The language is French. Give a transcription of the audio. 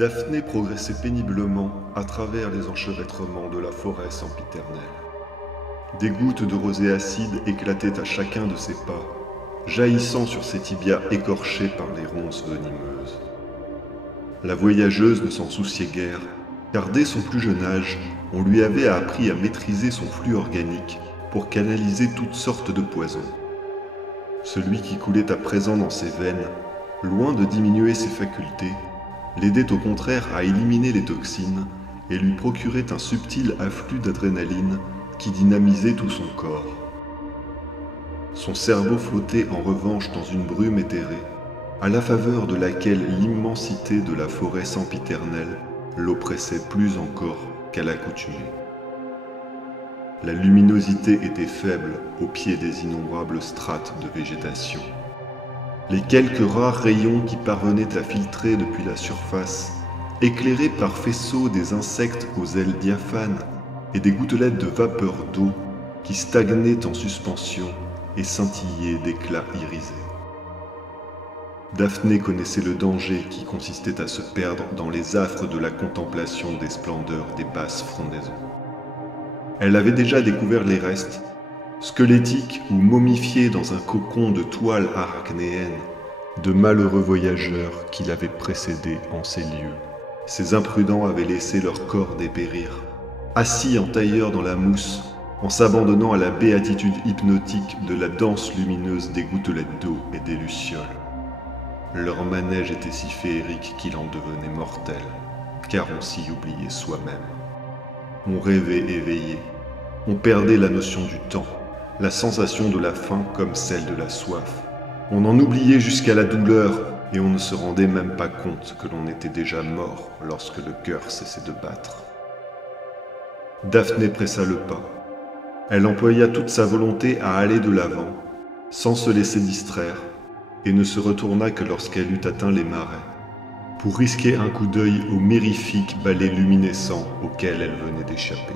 Daphné progressait péniblement à travers les enchevêtrements de la forêt sempiternelle. Des gouttes de rosée acide éclataient à chacun de ses pas, jaillissant sur ses tibias écorchés par les ronces venimeuses. La voyageuse ne s'en souciait guère, car dès son plus jeune âge, on lui avait appris à maîtriser son flux organique pour canaliser toutes sortes de poisons. Celui qui coulait à présent dans ses veines, loin de diminuer ses facultés, l'aidait au contraire à éliminer les toxines et lui procurait un subtil afflux d'adrénaline qui dynamisait tout son corps. Son cerveau flottait en revanche dans une brume éthérée, à la faveur de laquelle l'immensité de la forêt sempiternelle l'oppressait plus encore qu'à l'accoutumée. La luminosité était faible au pied des innombrables strates de végétation. Les quelques rares rayons qui parvenaient à filtrer depuis la surface, éclairés par faisceaux des insectes aux ailes diaphanes et des gouttelettes de vapeur d'eau qui stagnaient en suspension et scintillaient d'éclats irisés. Daphné connaissait le danger qui consistait à se perdre dans les affres de la contemplation des splendeurs des basses frondaisons. Elle avait déjà découvert les restes, squelettiques ou momifiés dans un cocon de toile arachnéenne, de malheureux voyageurs qui l'avaient précédé en ces lieux. Ces imprudents avaient laissé leur corps dépérir, assis en tailleur dans la mousse, en s'abandonnant à la béatitude hypnotique de la danse lumineuse des gouttelettes d'eau et des lucioles. Leur manège était si féerique qu'il en devenait mortel, car on s'y oubliait soi-même. On rêvait éveillé, on perdait la notion du temps, la sensation de la faim comme celle de la soif. On en oubliait jusqu'à la douleur et on ne se rendait même pas compte que l'on était déjà mort lorsque le cœur cessait de battre. Daphné pressa le pas. Elle employa toute sa volonté à aller de l'avant, sans se laisser distraire, et ne se retourna que lorsqu'elle eut atteint les marais, pour risquer un coup d'œil au mirifique balai luminescent auquel elle venait d'échapper.